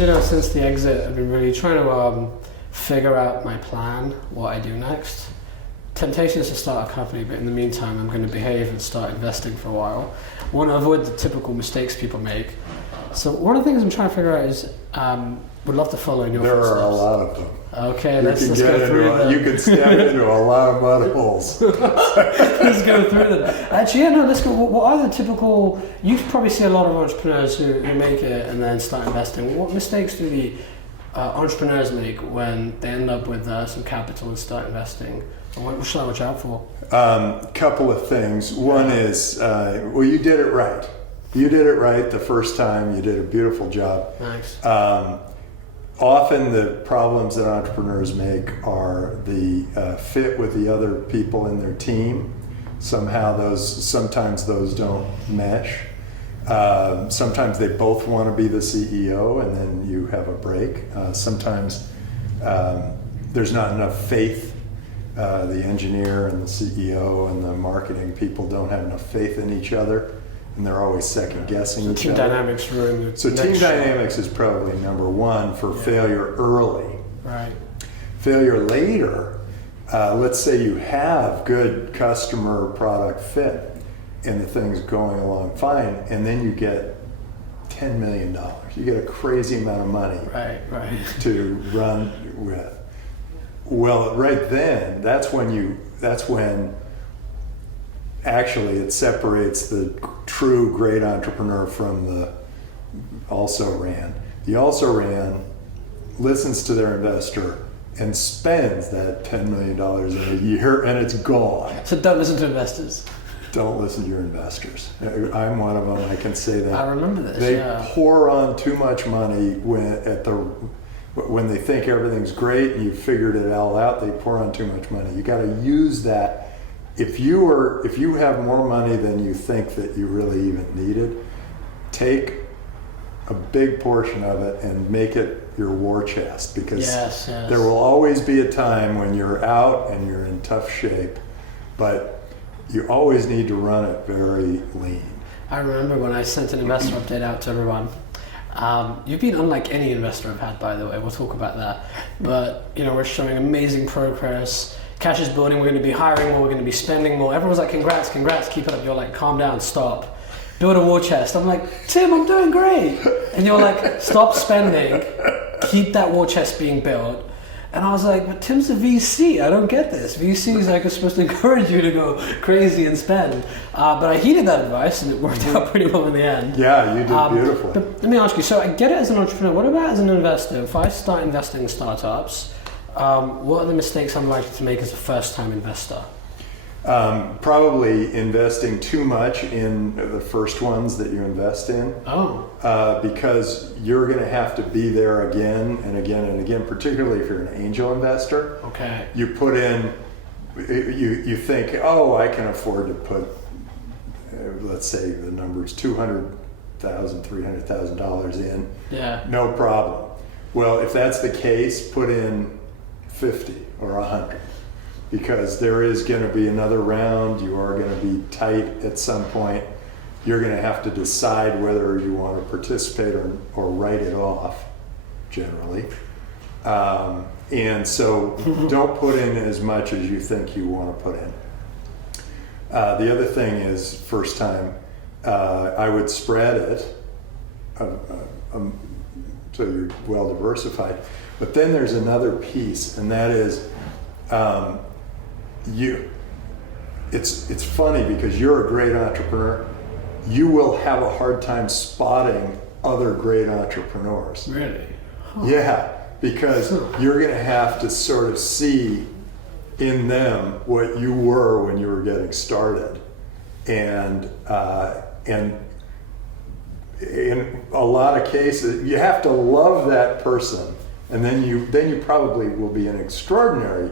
because, since the exit, I've been really trying to figure out my plan, what I do next. Temptation is to start a company, but in the meantime, I'm going to behave and start investing for a while. I want to avoid the typical mistakes people make. So one of the things I'm trying to figure out is, would love to follow in your footsteps. There are a lot of them. Okay, let's go through them. You can step into a lot of mud holes. Let's go through them. Actually, let's go. What are the typical, you probably see a lot of entrepreneurs who make it and then start investing. What mistakes do the entrepreneurs make when they end up with some capital and start investing? And what should I watch out for? Couple of things. One is, you did it right. You did it right the first time. You did a beautiful job. Thanks. Often the problems that entrepreneurs make are the fit with the other people in their team. Sometimes those don't mesh. Sometimes they both want to be the CEO and then you have a break. Sometimes there's not enough faith. The engineer and the CEO and the marketing people don't have enough faith in each other. And they're always second guessing each other. Team dynamics ruin the So team dynamics is probably number one for failure early. Right. Failure later, let's say you have good customer product fit and the thing's going along fine, and then you get $10 million. You get a crazy amount of money to run with. Well, right then, that's when actually it separates the true great entrepreneur from the also-ran. The also-ran listens to their investor and spends that $10 million in a year and it's gone. So don't listen to investors. Don't listen to your investors. I'm one of them, I can say that. I remember this, They pour on too much money when they think everything's great and you've figured it all out, they pour on too much money. You got to use that. If you have more money than you think that you really even needed, take a big portion of it and make it your war chest, because there will always be a time when you're out and you're in tough shape, but you always need to run it very lean. I remember when I sent an investor update out to everyone. You've been unlike any investor I've had, by the way. We'll talk about that. But we're showing amazing progress. Cash is building. We're going to be hiring more. We're going to be spending more. Everyone's like, congrats, keep it up. You're like, calm down, stop. Build a war chest. I'm like, Tim, I'm doing great. And you're like, stop spending. Keep that war chest being built. And I was like, but Tim's a VC. I don't get this. VCs are supposed to encourage you to go crazy and spend. But I heeded that advice and it worked out pretty well in the end. Yeah, you did beautifully. But let me ask you, so I get it as an entrepreneur. What about as an investor? If I start investing in startups, what are the mistakes I'm likely to make as a first-time investor? Probably investing too much in the first ones that you invest in. Because you're going to have to be there again and again and again, particularly if you're an angel investor. Okay. You put in, you think, I can afford to put, let's say the number's $200,000, $300,000 in. Yeah. No problem. Well, if that's the case, put in 50 or 100. Because there is going to be another round, you are going to be tight at some point. You're going to have to decide whether you want to participate or write it off, generally. And so don't put in as much as you think you want to put in. The other thing is, first time, I would spread it so you're well diversified. But then there's another piece, and that is, it's funny because you're a great entrepreneur. You will have a hard time spotting other great entrepreneurs. Really? Huh. Yeah, because you're going to have to sort of see in them what you were when you were getting started, and in a lot of cases you have to love that person, and then you probably will be an extraordinary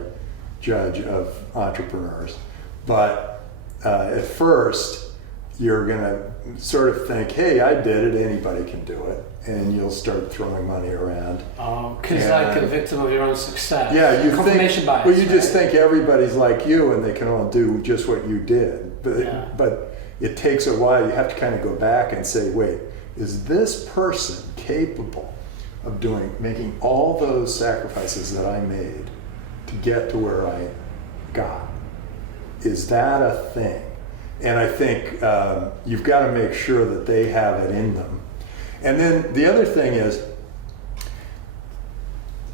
judge of entrepreneurs. But at first, you're going to sort of think, hey, I did it, anybody can do it. And you'll start throwing money around. Oh, because like a victim of your own success. Yeah, you confirmation bias. Well, you just think everybody's like you and they can all do just what you did. But it takes a while. You have to kind of go back and say, wait, is this person capable of making all those sacrifices that I made to get to where I got. Is that a thing? And I think you've got to make sure that they have it in them. And then the other thing is,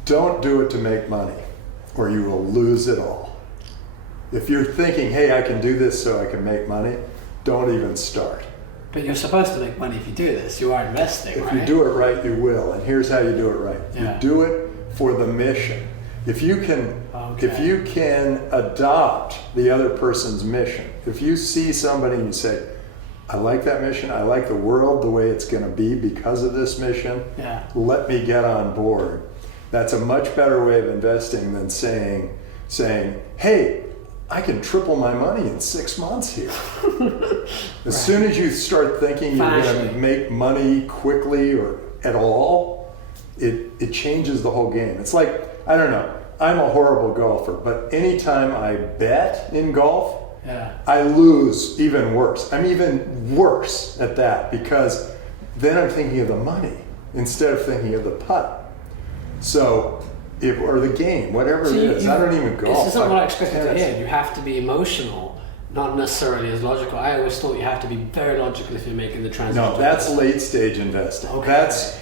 don't do it to make money, or you will lose it all. If you're thinking, hey, I can do this so I can make money, don't even start. But you're supposed to make money if you do this. You are investing, right? If you do it right, you will. And here's how you do it right. Yeah. You do it for the mission. If you can adopt the other person's mission, if you see somebody and you say, I like that mission, I like the world the way it's going to be because of this mission, let me get on board. That's a much better way of investing than saying, hey, I can triple my money in 6 months here. As soon as you start thinking you're going to make money quickly or at all, it changes the whole game. It's like, I don't know, I'm a horrible golfer, but anytime I bet in golf, I lose even worse. I'm even worse at that because then I'm thinking of the money instead of thinking of the putt. So, or the game, whatever it is. I don't even golf. This isn't what I expected to hear. You have to be emotional, not necessarily as logical. I always thought you have to be very logical if you're making the transition. No, that's late stage investing. Okay. That's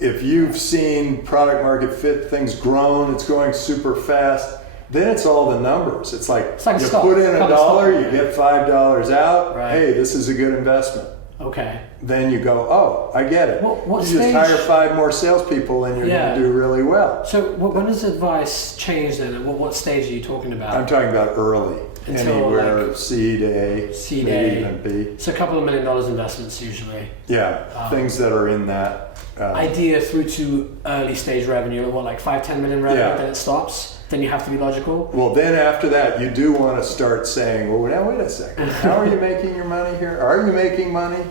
if you've seen product market fit, things grown, it's going super fast, then it's all the numbers. It's like you put in $1, you get $5 out. Right. Hey, this is a good investment. Okay. Then you go, oh, I get it. What you stage? Just hire 5 more salespeople and you're going to do really well. So when does advice change then? What stage are you talking about? I'm talking about early. Until anywhere seed A, maybe even B. So a couple of $1 million investments usually. Yeah, things that are in that. Idea through to early stage revenue, like 5-10 million revenue, then it stops? Then you have to be logical? Well, then after that, you do want to start saying, well, now wait a second. How are you making your money here? Are you making money?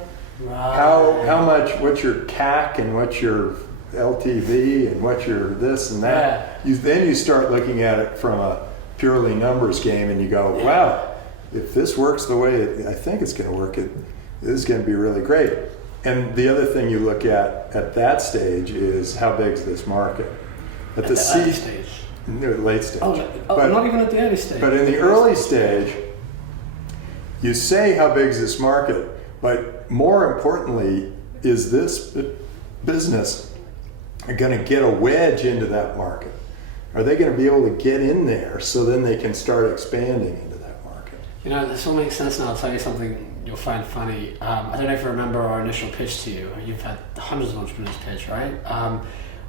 How much, what's your CAC and what's your LTV and what's your this and that? Then you start looking at it from a purely numbers game and you go, wow, if this works the way I think it's going to work, this is going to be really great. And the other thing you look at that stage is how big is this market? At the early stage. No, late stage. But not even at the early stage. But in the early stage, you say how big is this market, but more importantly, is this business going to get a wedge into that market? Are they going to be able to get in there so then they can start expanding into that market? You know, this all makes sense now. I'll tell you something you'll find funny. I don't know if you remember our initial pitch to you. You've had hundreds of entrepreneurs pitch, right?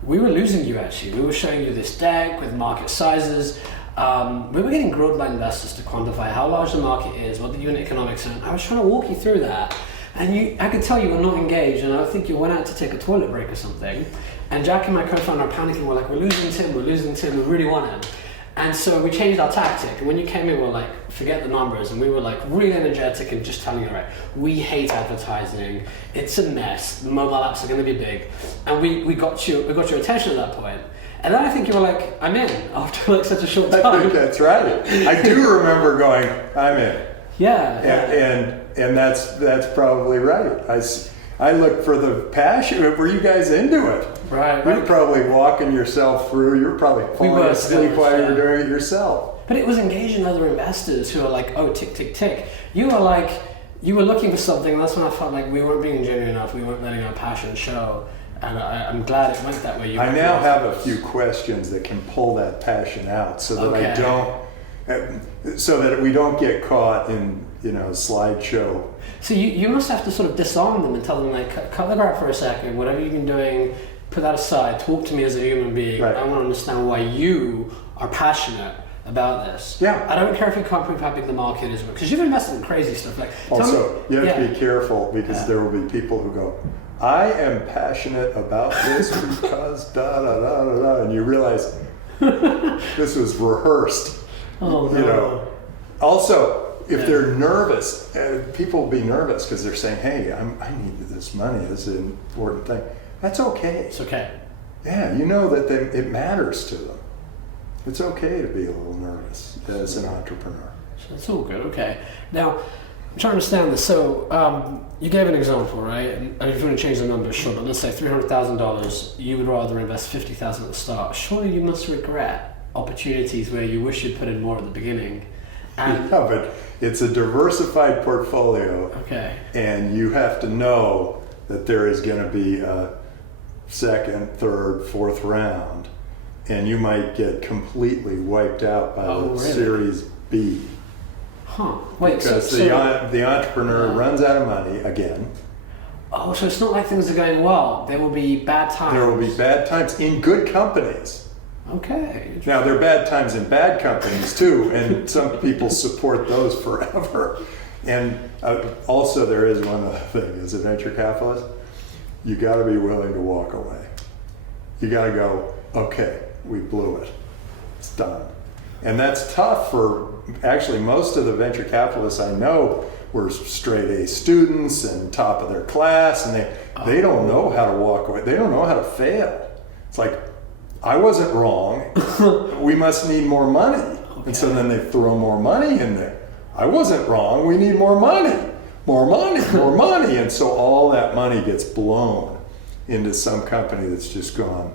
We were losing you actually. We were showing you this deck with market sizes. We were getting grilled by investors to quantify how large the market is, what the unit economics are. I was trying to walk you through that. And I could tell you were not engaged, and I think you went out to take a toilet break or something. And Jack and my co-founder are panicking. We're like, we're losing Tim, we really want him. And so we changed our tactic. And when you came in, we were like, forget the numbers. And we were like really energetic and just telling you, right, we hate advertising. It's a mess. The mobile apps are going to be big. And we got your attention at that point. And then I think you were like, I'm in, after like such a short time. I think that's right. I do remember going, I'm in. Yeah. And that's probably right. I looked for the passion. Were you guys into it? Right. You were probably walking yourself through. You were probably falling asleep while you were doing it yourself. But it was engaging other investors who are like, oh, tick, tick, tick. You were looking for something, and that's when I felt like we weren't being genuine enough. We weren't letting our passion show. And I'm glad it went that way. I now have a few questions that can pull that passion out so that we don't get caught in, slideshow. So you must have to sort of disarm them and tell them, like, cut the crap for a second, whatever you've been doing, put that aside, talk to me as a human being. Right. I want to understand why you are passionate about this. Yeah. I don't care if you can't prove how big the market is, because you've invested in crazy stuff. Like, also, you have to be careful because there will be people who go, I am passionate about this because da da da da da, and you realize this was rehearsrsed. Oh no. Also, if they're nervous, people will be nervous because they're saying, "Hey, I need this money. This is an important thing." That's okay. It's okay. Yeah, you know that it matters to them. It's okay to be a little nervous as an entrepreneur. That's all good. Okay. Now, I'm trying to understand this. So you gave an example, right? And if you want to change the numbers, sure. But let's say $300,000. You would rather invest $50,000 at the start. Surely you must regret opportunities where you wish you'd put in more at the beginning. And Yeah, but it's a diversified portfolio, okay. and you have to know that there is going to be a second, third, fourth round, and you might get completely wiped out by the really? Series B. Huh. Wait. Because So the entrepreneur runs out of money again. oh, so it's not like things are going well. There will be bad times. There will be bad times in good companies. Okay. Now, there are bad times in bad companies too, and some people support those forever. And also, there is one other thing: as a venture capitalist, you got to be willing to walk away. You got to go, okay, we blew it, it's done. And that's tough for actually most of the venture capitalists I know were straight A students and top of their class, and they don't know how to walk away. They don't know how to fail. It's like, I wasn't wrong. We must need more money. Okay. And so then they throw more money in there. I wasn't wrong. We need more money. More money, more money. And so all that money gets blown into some company that's just gone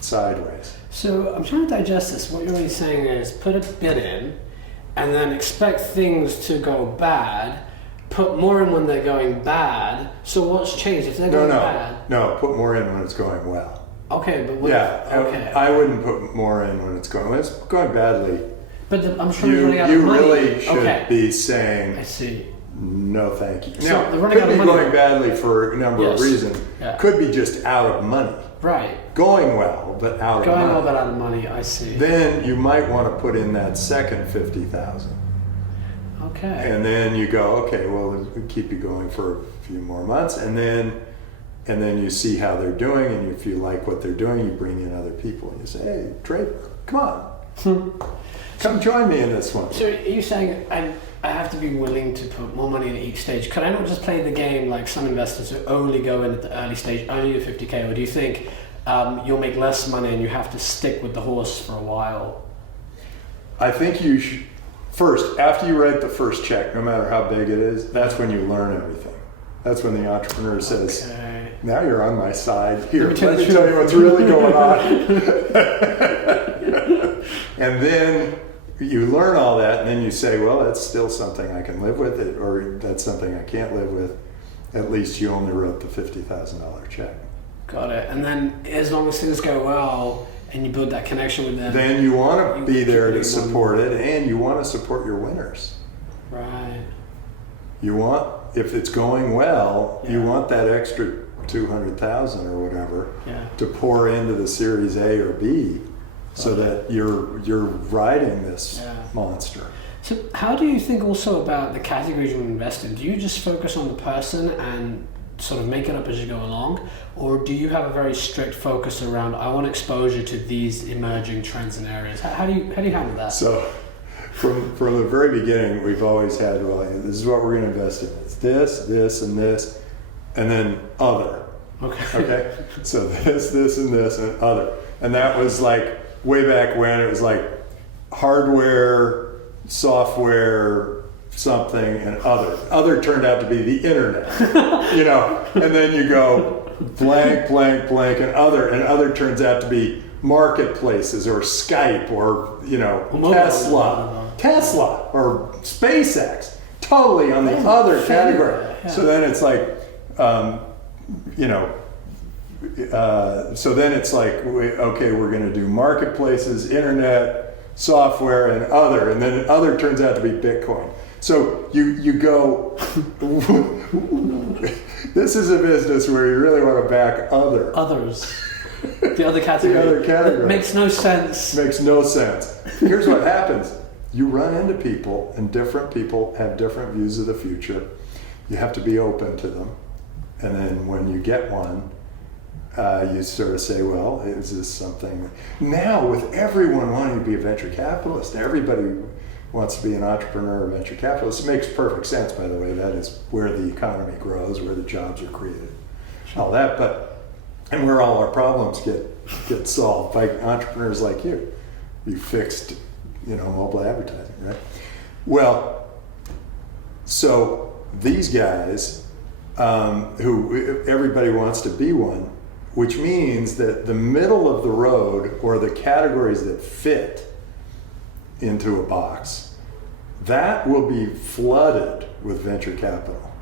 sideways. So I'm trying to digest this. What you're really saying is put a bid in and then expect things to go bad, put more in when they're going bad. So what's changed? If they're going bad... No, put more in when it's going well. Okay, but what okay. I wouldn't put more in when it's going. When it's going badly, but I'm sure you're running out of money. You really should be saying, I see. No, thank you. So now, they're running could out of be money. going badly for a number of reasons. Yeah. Could be just out of money. Right. Going well, but out of money. Going well, but out of money. I see. Then you might want to put in that second 50,000. Okay. And then you go, okay, well, we'll keep you going for a few more months, and then you see how they're doing, and if you like what they're doing, you bring in other people, and you say, hey, Draper, come on. Come join me in this one. So are you saying I have to be willing to put more money in each stage? Could I not just play the game like some investors who only go in at the early stage, only do 50K, or do you think you'll make less money and you have to stick with the horse for a while? I think you should, first, after you write the first check, no matter how big it is, that's when you learn everything. That's when the entrepreneur says, now you're on my side. Here, let me tell you what's really going on. And then you learn all that, and then you say, well, that's still something I can live with, or that's something I can't live with. At least you only wrote the $50,000 check. Got it. And then as long as things go well and you build that connection with them, then you want to be there to support it, and you want to support your winners. Right. You want, if it's going well, you want that extra 200,000 or whatever to pour into the Series A or B, so that you're riding this monster. So how do you think also about the categories you invest in? Do you just focus on the person and sort of make it up as you go along, or do you have a very strict focus around, I want exposure to these emerging trends and areas? How do you handle that? So from the very beginning, we've always had, well, this is what we're going to invest in. It's this, and this, and then other. Okay. So this, and this, and other. And that was like way back when it was like hardware, software, something, and other. Other turned out to be the internet, and then you go blank, and other turns out to be marketplaces or Skype or, Tesla or SpaceX, totally on the other category. Yeah. So then it's like, so then it's like, okay, we're going to do marketplaces, internet, software, and other, and then other turns out to be Bitcoin. So you go, this is a business where you really want to back others. The other category. The other category. That makes no sense. Makes no sense. Here's what happens. You run into people, and different people have different views of the future. You have to be open to them. And then when you get one, you sort of say, well, is this something? Now, with everyone wanting to be a venture capitalist, everybody wants to be an entrepreneur or venture capitalist. It makes perfect sense, by the way. That is where the economy grows, where the jobs are created, all that. And where all our problems get solved by entrepreneurs like you. You fixed, mobile advertising, right? Well, So these guys, who everybody wants to be one, which means that the middle of the road, or the categories that fit into a box, that will be flooded with venture capital.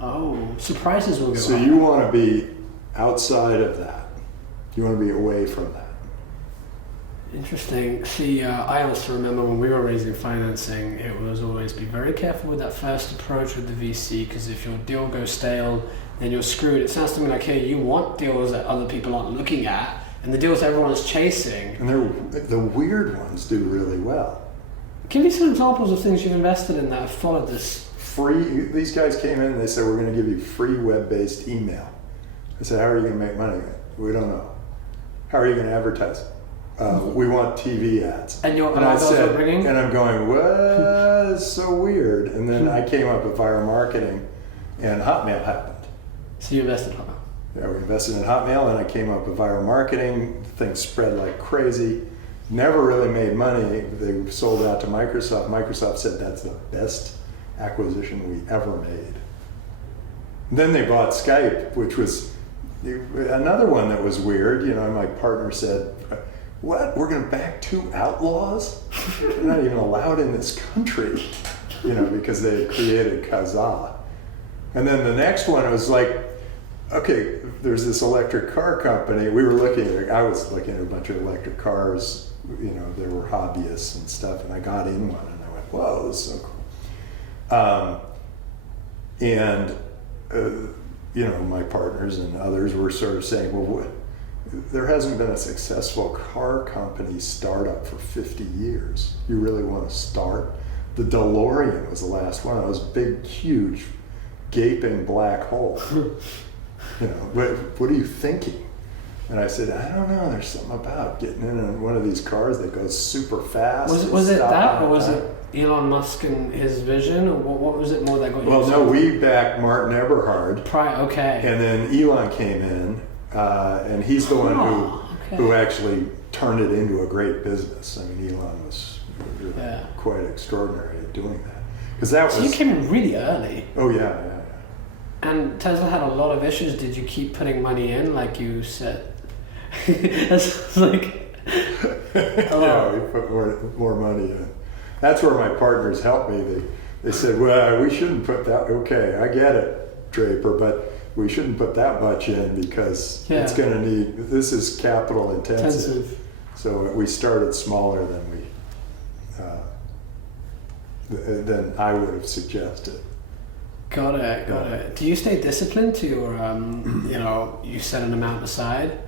Oh, so prices will go So up. you want to be outside of that. You want to be away from that. Interesting. See, I also remember when we were raising financing, it was always be very careful with that first approach with the VC, because if your deal goes stale, then you're screwed. It sounds to me like, hey, you want deals that other people aren't looking at, and the deals everyone's chasing. And the weird ones do really well. Give me some examples of things you've invested in that have followed this. These guys came in and they said, we're going to give you free web-based email. I said, how are you going to make money? We don't know. How are you going to advertise? We want TV ads. And I said, and I'm going, what? It's so weird. And then I came up with viral marketing, and Hotmail happened. So you invested in Hotmail? Yeah, we invested in Hotmail, and I came up with viral marketing. Things spread like crazy. Never really made money. They sold out to Microsoft. Microsoft said that's the best acquisition we ever made. And then they bought Skype, which was another one that was weird. You know, my partner said, what? We're going to back two outlaws? They're not even allowed in this country, you know, because they had created Kazaa. And then the next one was like, okay, there's this electric car company. I was looking at a bunch of electric cars, you know, there were hobbyists and stuff, and I got in one and I went, whoa, this is so cool. You know, my partners and others were sort of saying, well, there hasn't been a successful car company startup for 50 years. You really want to start? The DeLorean was the last one. It was a big, huge, gaping black hole. You know, what are you thinking? And I said, I don't know. There's something about getting in one of these cars that goes super fast. Was it that, or was it Elon Musk and his vision, or what was it more that got you? Well, no, we backed Martin Eberhard. Okay. And then Elon came in, and he's the one who actually turned it into a great business. I mean, Elon was really quite extraordinary at doing that. Because that So you came in really early. Oh yeah. And Tesla had a lot of issues. Did you keep putting money in, like you said? It's like, yeah, we put more money in. That's where my partners helped me. They said, well, we shouldn't put that. Okay, I get it, Draper, but we shouldn't put that much in because it's going to need. This is capital intensive. So we started smaller than I would have suggested. Got it. Do you stay disciplined to your, you know, you set an amount aside?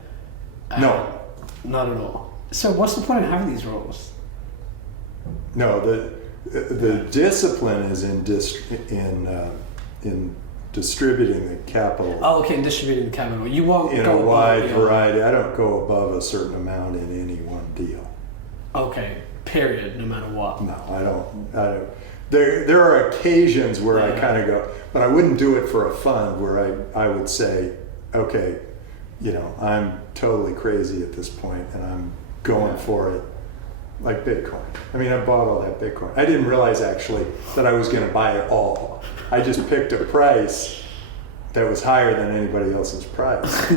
No. Not at all. So what's the point of having these rules? No, the discipline is in distributing the capital. Oh, okay, in distributing the capital. You won't in go a wide above, variety. I don't go above a certain amount in any one deal. Okay, period, no matter what. No, I don't. There are occasions where I kind of go, but I wouldn't do it for a fund where I would say, okay, you know, I'm totally crazy at this point and I'm going for it, like Bitcoin. I mean, I bought all that Bitcoin. I didn't realize actually that I was going to buy it all. I just picked a price that was higher than anybody else's price.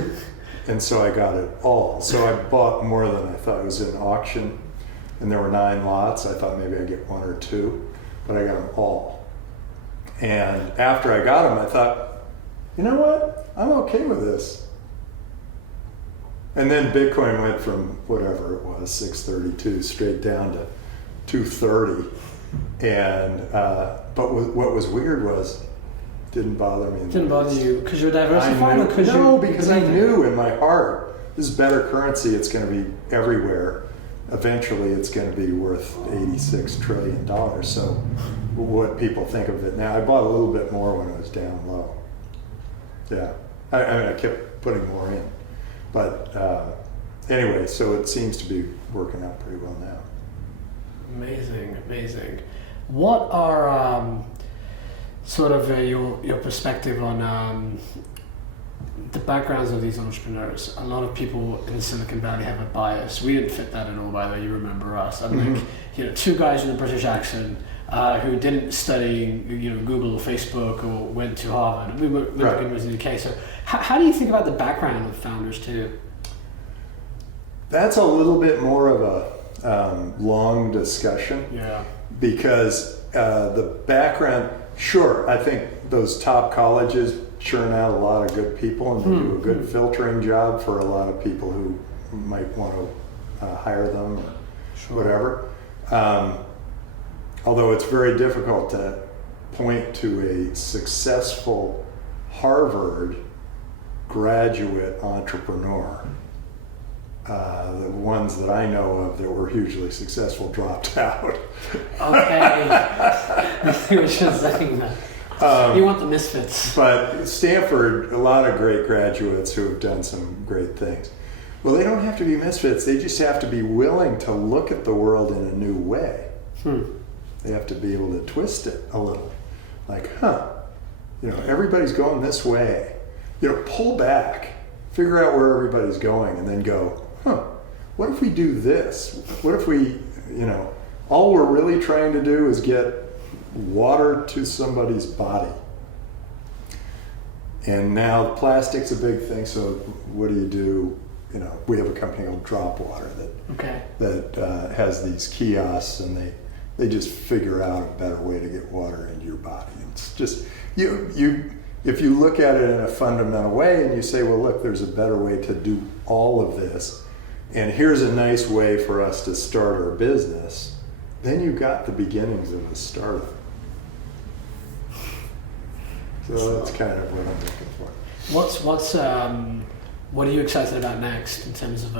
And so I got it all. So I bought more than I thought. It was an auction and there were 9 lots. I thought maybe I'd get 1 or 2. But I got them all. And after I got them, I thought, you know what? I'm okay with this. And then Bitcoin went from whatever it was, 632, straight down to 230. And but what was weird was, didn't bother me. Didn't bother you because you're diversified, or because because I knew in my heart this is better currency. It's going to be everywhere. Eventually it's going to be worth $86 trillion. So what people think of it now, I bought a little bit more when it was down low. Yeah, I mean, I kept putting more in. But anyway, so it seems to be working out pretty well now. Amazing. What are sort of your perspective on the backgrounds of these entrepreneurs? A lot of people in Silicon Valley have a bias. We didn't fit that at all, by the way. You remember us. I'm like, you know, 2 guys with a British accent, who didn't study, Google or Facebook or went to Harvard. We went to University of the UK. So how do you think about the background of founders too? That's a little bit more of a long discussion. Yeah. Because the background, sure, I think those top colleges churn out a lot of good people and they do a good filtering job for a lot of people who might want to hire them or whatever. Although it's very difficult to point to a successful Harvard graduate entrepreneur. The ones that I know of that were hugely successful dropped out. Okay. I was just saying that. You want the misfits. But Stanford, a lot of great graduates who have done some great things. Well, they don't have to be misfits. They just have to be willing to look at the world in a new way. They have to be able to twist it a little. Like, everybody's going this way. Pull back, figure out where everybody's going, and then go, what if we do this? What if we, all we're really trying to do is get water to somebody's body. And now plastic's a big thing, so what do? We have a company called Drop Water that has these kiosks, and they just figure out a better way to get water into your body. It's just, if you look at it in a fundamental way and you say, well, look, there's a better way to do all of this, and here's a nice way for us to start our business, then you've got the beginnings of a startup. So that's kind of what I'm looking for. What are you excited about next in terms of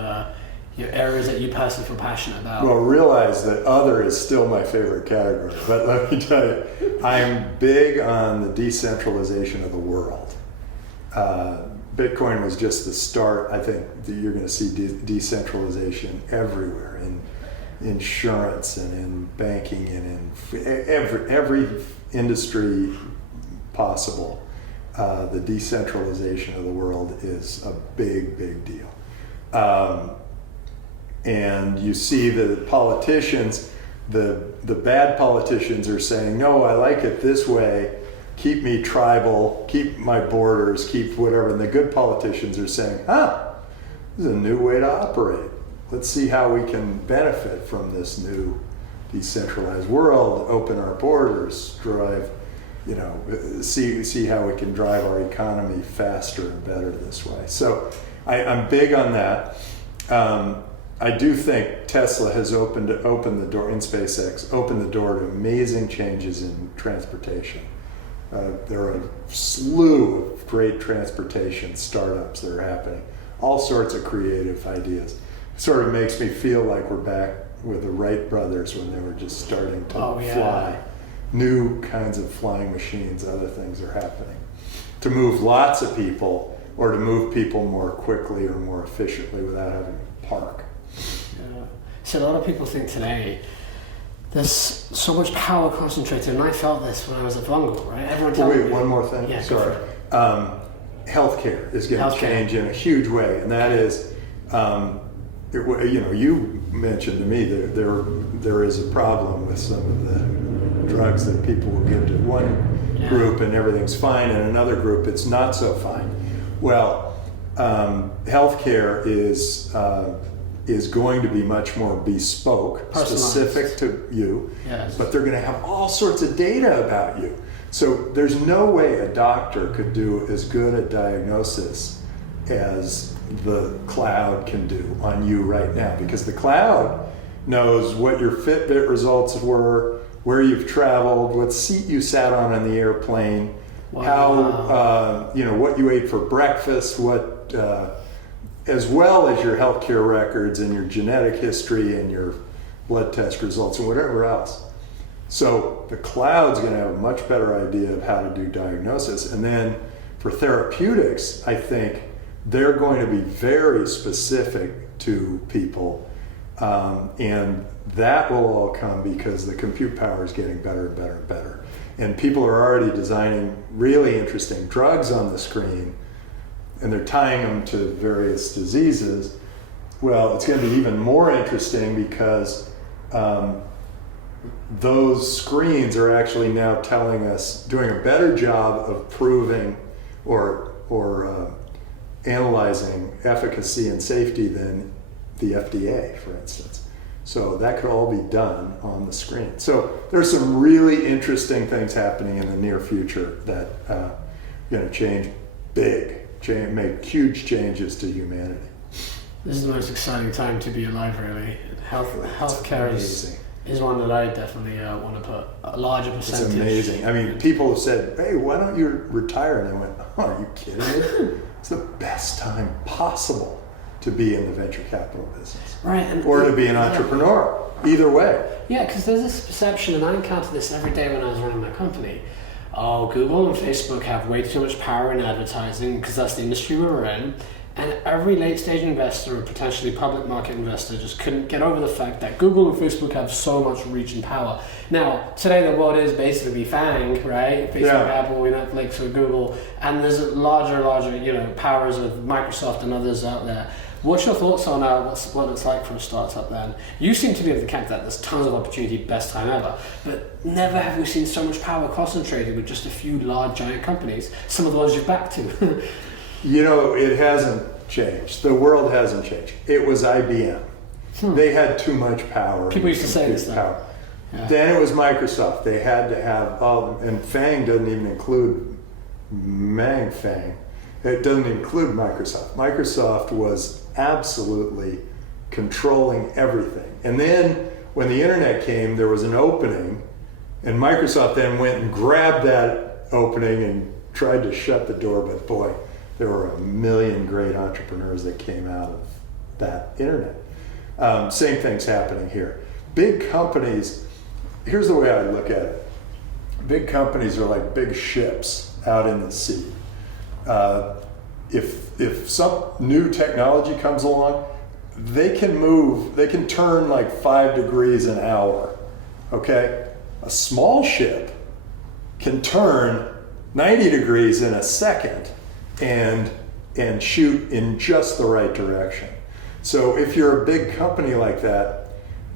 your areas that you personally feel passionate about? Well, realize that other is still my favorite category, but let me tell you, I'm big on the decentralization of the world. Bitcoin was just the start. I think that you're going to see decentralization everywhere, in insurance and in banking and in every industry possible. The decentralization of the world is a big, big deal. And you see the politicians, the bad politicians are saying, no, I like it this way, keep me tribal, keep my borders, keep whatever. And the good politicians are saying, this is a new way to operate. Let's see how we can benefit from this new decentralized world, open our borders, drive, see how we can drive our economy faster and better this way. So I'm big on that. I do think Tesla has opened the door, in SpaceX, opened the door to amazing changes in transportation. There are a slew of great transportation startups that are happening, all sorts of creative ideas. It sort of makes me feel like we're back with the Wright brothers when they were just starting to fly. New kinds of flying machines, other things are happening. To move lots of people, or to move people more quickly or more efficiently without having to park. Yeah. So a lot of people think today there's so much power concentrated, and I felt this when I was at Vungle, right? Everyone tells me. One more thing. Yeah, sorry. Healthcare is going to change in a huge way, and that is, you mentioned to me that there is a problem with some of the drugs that people will give to one group and everything's fine, and another group it's not so fine. Well, healthcare is going to be much more bespoke, specific to you, but they're going to have all sorts of data about you. So there's no way a doctor could do as good a diagnosis as the cloud can do on you right now, because the cloud knows what your Fitbit results were, where you've traveled, what seat you sat on the airplane, how what you ate for breakfast, what as well as your healthcare records and your genetic history and your blood test results and whatever else. So the cloud's going to have a much better idea of how to do diagnosis. And then for therapeutics, I think they're going to be very specific to people. And that will all come because the compute power is getting better and better and better. And people are already designing really interesting drugs on the screen, and they're tying them to various diseases. Well, it's going to be even more interesting because those screens are actually now telling us, doing a better job of proving or analyzing efficacy and safety than the FDA, for instance. So that could all be done on the screen. So there's some really interesting things happening in the near future that going to change make huge changes to humanity. This is the most exciting time to be alive, really. Healthcare is one that I definitely want to put a larger percentage. It's amazing. I mean, people have said, hey, why don't you retire? And I went, oh, are you kidding me? It's the best time possible to be in the venture capital business. Right. Or to be an entrepreneur. Either way. Yeah, because there's this perception, and I encounter this every day when I was running my company. Oh, Google and Facebook have way too much power in advertising because that's the industry we're in. And every late-stage investor or potentially public market investor just couldn't get over the fact that Google and Facebook have so much reach and power. Now, today the world is basically FANG, right? Facebook, Apple, Netflix, or Google, and there's larger, powers of Microsoft and others out there. What's your thoughts on what it's like for a startup then? You seem to be of the camp that there's tons of opportunity, best time ever, but never have we seen so much power concentrated with just a few large, giant companies, some of the ones you've backed to. It hasn't changed. The world hasn't changed. It was IBM. They had too much power. People used to say this power. Yeah. Then it was Microsoft. They had to have, and FANG doesn't even include FANG. It doesn't include Microsoft. Microsoft was absolutely controlling everything. And then when the internet came, there was an opening, and Microsoft then went and grabbed that opening and tried to shut the door, but boy, there were a million great entrepreneurs that came out of that internet. Same thing's happening here. Big companies, here's the way I look at it. Big companies are like big ships out in the sea. If some new technology comes along, they can turn like 5 degrees an hour, okay? A small ship can turn 90 degrees in a second and shoot in just the right direction. So if you're a big company like that,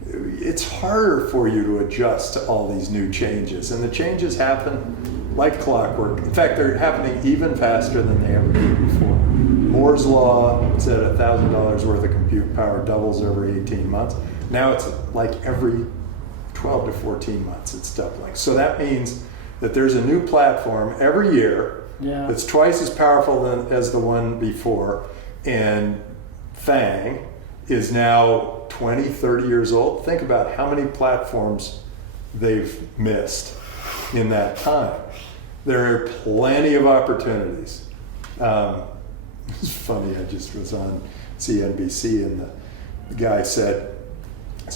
it's harder for you to adjust to all these new changes. And the changes happen like clockwork. In fact, they're happening even faster than they ever did before. Moore's Law said $1,000 worth of compute power doubles every 18 months. Now it's like every 12 to 14 months it's doubling. So that means that there's a new platform every year that's twice as powerful as the one before, and FANG is now 20, 30 years old. Think about how many platforms they've missed in that time. There are plenty of opportunities. It's funny, I just was on CNBC and the guy said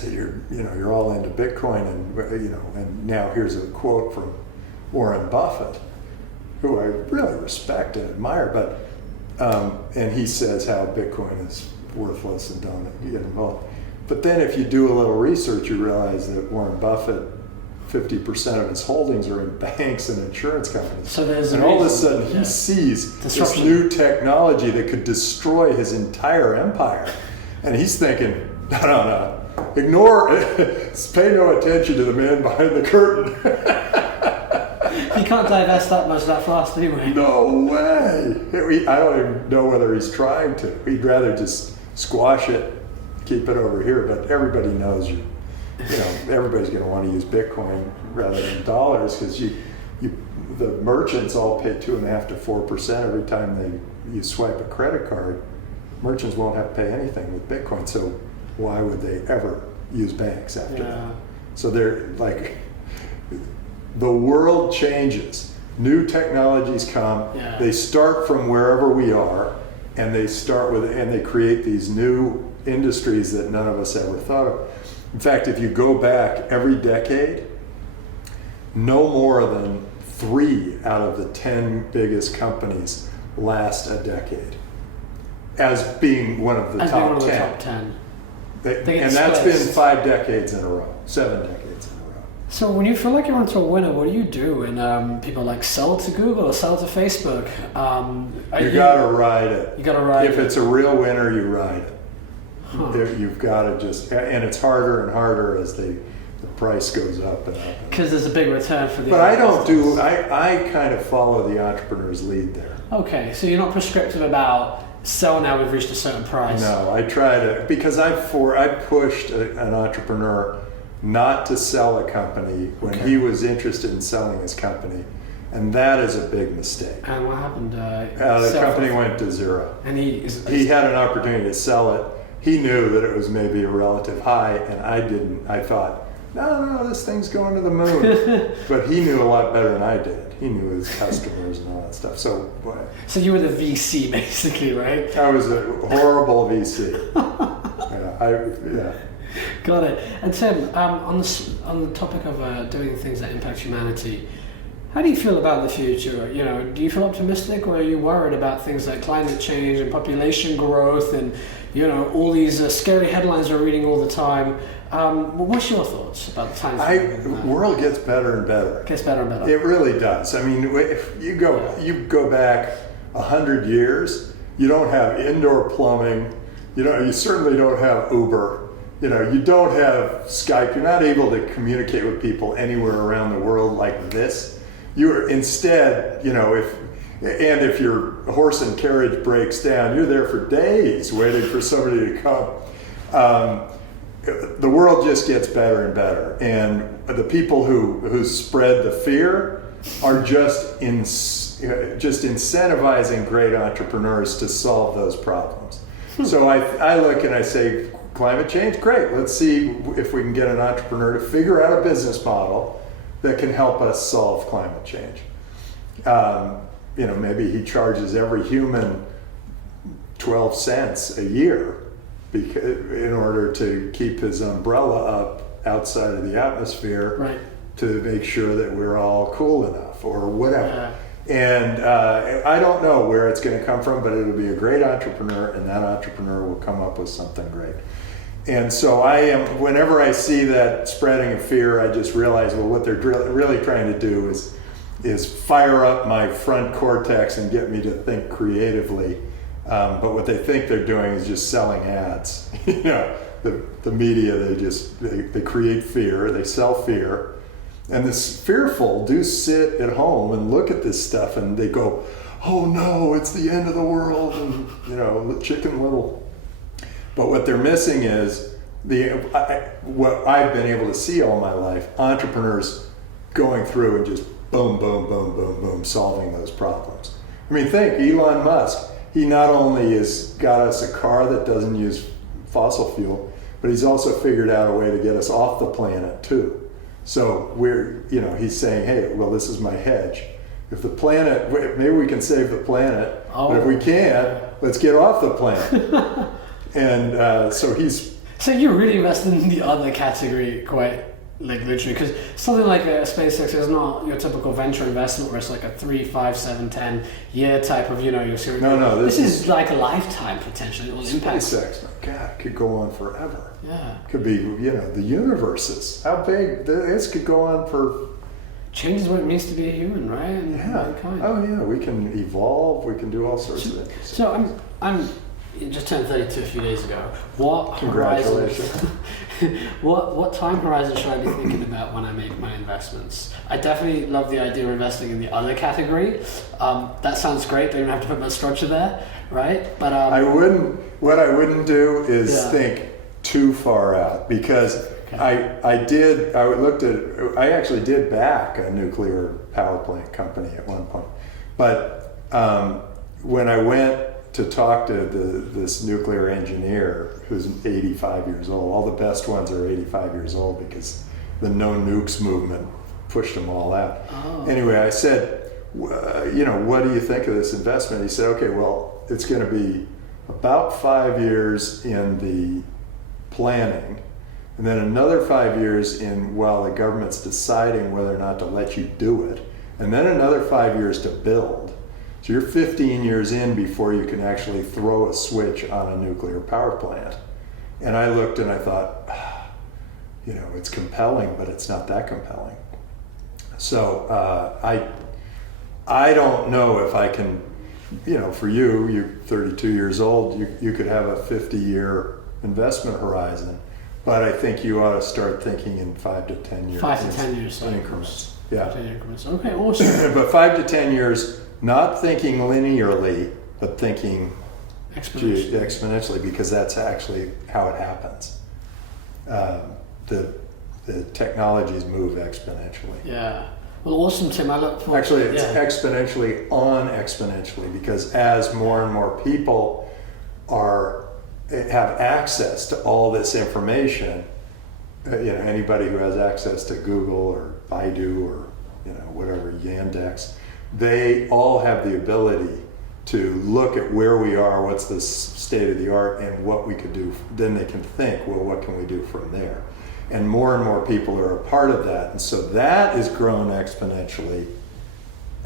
you're all into Bitcoin and now here's a quote from Warren Buffett, who I really respect and admire, but and he says how Bitcoin is worthless and don't get involved. But then if you do a little research, you realize that Warren Buffett, 50% of his holdings are in banks and insurance companies. So and all of a sudden he sees this new technology that could destroy his entire empire. And he's thinking, no, ignore it, pay no attention to the man behind the curtain. He can't divest that much that fast anyway. No way. I don't even know whether he's trying to. He'd rather just squash it, keep it over here. But everybody knows everybody's going to want to use Bitcoin rather than dollars because the merchants all pay 2.5% to 4% every time you swipe a credit card. Merchants won't have to pay anything with Bitcoin. So why would they ever use banks after that? So they're like, the world changes. New technologies come. Yeah. They start from wherever we are, and they create these new industries that none of us ever thought of. In fact, if you go back every decade, no more than 3 out of the 10 biggest companies last a decade as being one of the top 10. And that's been 5 decades in a row, 7 decades in a row. So when you feel like you're onto a winner, what do you do? And people like sell to Google or sell to Facebook? You gotta ride it. You gotta ride it. If it's a real winner, you ride it. You've got to and it's harder and harder as they the price goes up and up. Because there's a big return for the. But I don't do. I kind of follow the entrepreneur's lead there. Okay, so you're not prescriptive about sell now. We've reached a certain price. No, I try to because I pushed an entrepreneur not to sell a company when he was interested in selling his company, and that is a big mistake. And what happened? The company went to zero. And he had an opportunity to sell it. He knew that it was maybe a relative high, and I didn't. I thought, no, this thing's going to the moon. But he knew a lot better than I did. He knew his customers and all that stuff. So you were the VC basically, right? I was a horrible VC. Yeah. Got it. And Tim, on the topic of doing things that impact humanity, how do you feel about the future? You know, do you feel optimistic, or are you worried about things like climate change and population growth and, you know, all these scary headlines we're reading all the time? What's your thoughts about the times? The world gets better and better. Gets better and better. It really does. I mean, if you go back 100 years, you don't have indoor plumbing. You certainly don't have Uber. You don't have Skype. You're not able to communicate with people anywhere around the world like this. You're instead, if your horse and carriage breaks down, you're there for days waiting for somebody to come. The world just gets better and better, and the people who spread the fear are just incentivizing great entrepreneurs to solve those problems. So I look and I say, climate change, great. Let's see if we can get an entrepreneur to figure out a business model that can help us solve climate change. Maybe he charges every human 12 cents a year in order to keep his umbrella up outside of the atmosphere, right, to make sure that we're all cool enough or whatever. And I don't know where it's going to come from, but it'll be a great entrepreneur, and that entrepreneur will come up with something great. And so whenever I see that spreading of fear, I just realize, well, what they're really trying to do is fire up my front cortex and get me to think creatively. But what they think they're doing is just selling ads. The media, they create fear, they sell fear. And the fearful do sit at home and look at this stuff and they go, oh no, it's the end of the world, and Chicken Little. But what they're missing is what I've been able to see all my life, entrepreneurs going through and just boom, boom, boom, boom, boom, solving those problems. I mean, think Elon Musk. He not only has got us a car that doesn't use fossil fuel, but he's also figured out a way to get us off the planet too. So he's saying, hey, well, this is my hedge. If the planet, maybe we can save the planet, but if we can't, let's get off the planet. And So you really invest in the other category quite literally, because something like SpaceX is not your typical venture investment where it's like a 3, 5, 7, 10 year type of, you're serious. No, this is like a lifetime potentially. It will impact. SpaceX, God, could go on forever. Yeah. Could be, the universes. How big, this could go on for... Changes what it means to be a human, right? And mankind. Oh yeah, we can evolve, we can do all sorts of things. So I'm just turned 32 a few days ago. Congratulations. What time horizon should I be thinking about when I make my investments? I definitely love the idea of investing in the other category. That sounds great. Don't even have to put much structure there, right? But What I wouldn't do is think too far out, because I actually did back a nuclear power plant company at one point, but when I went to talk to this nuclear engineer who's 85 years old. All the best ones are 85 years old because the no nukes movement pushed them all out. Oh. Anyway, I said, what do you think of this investment? He said, okay, well, it's going to be about 5 years in the planning, and then another 5 years while the government's deciding whether or not to let you do it, and then another 5 years to build. So you're 15 years in before you can actually throw a switch on a nuclear power plant. And I looked and I thought, it's compelling, but it's not that compelling. So I don't know if I can, for you're 32 years old, you could have a 50-year investment horizon. But I think you ought to start thinking in 5 to 10 years. 5 to 10 years increments. Yeah. 10 increments. Okay, awesome. But 5 to 10 years, not thinking linearly, but thinking exponentially, because that's actually how it happens. The technologies move exponentially. Yeah. Well, awesome, Tim. I look forward. Actually, it's exponentially on exponentially, because as more and more people have access to all this information, anybody who has access to Google or Baidu or whatever Yandex, they all have the ability to look at where we are, what's the state of the art, and what we could do. Then they can think, well, what can we do from there? And more people are a part of that. And so that is grown exponentially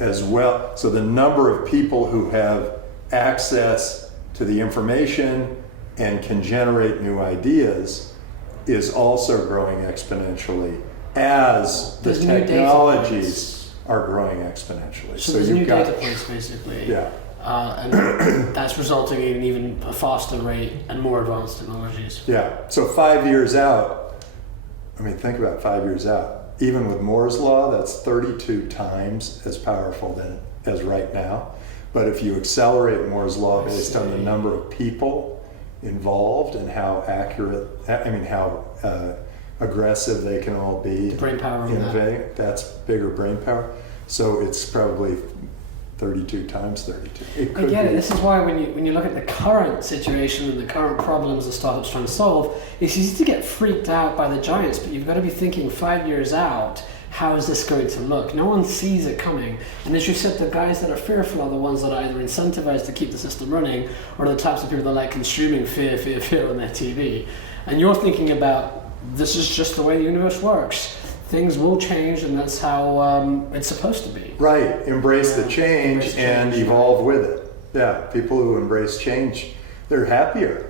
as well. So the number of people who have access to the information and can generate new ideas is also growing exponentially as the technologies are growing exponentially. So there's new data points, basically. Yeah. And that's resulting in even a faster rate and more advanced technologies. Yeah. So 5 years out, think about 5 years out. Even with Moore's law, that's 32 times as powerful as right now. But if you accelerate Moore's law based on the number of people involved and how accurate, how aggressive they can all be, the brain power, innovating, that's bigger brain power. So it's probably 32 times 32. I get it. This is why when you look at the current situation and the current problems that startups trying to solve, it's easy to get freaked out by the giants, but you've got to be thinking 5 years out, how is this going to look? No one sees it coming. And as you said, the guys that are fearful are the ones that are either incentivized to keep the system running, or the types of people that like consuming fear on their TV. And you're thinking about, this is just the way the universe works. Things will change, and that's how it's supposed to be. Right. Embrace the change and evolve with it. Yeah. People who embrace change, they're happier.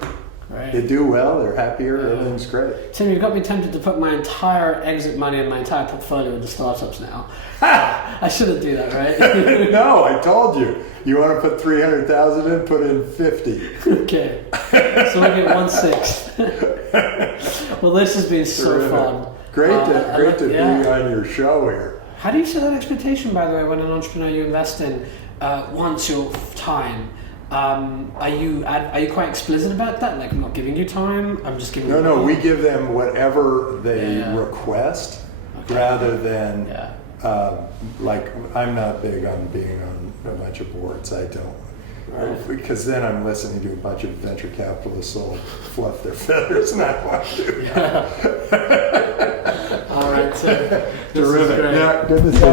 Right. They do well, they're happier, everything's great. Tim, you've got me tempted to put my entire exit money and my entire portfolio into startups now. I shouldn't do that, right? No, I told you. You want to put 300,000 in, put in 50. Okay. So we'll get 1/6. Well, this has been so fun. Great to be on your show here. How do you set that expectation, by the way, when an entrepreneur you invest in wants your time? Are you quite explicit about that? Like, I'm not giving you time, I'm just giving you No, we give them whatever they request, rather than, I'm not big on being on a bunch of boards. I don't. Right. Because then I'm listening to a bunch of venture capitalists all fluff their feathers, and I want to. Yeah. All right, Tim. Terrific. Yeah, good to see you.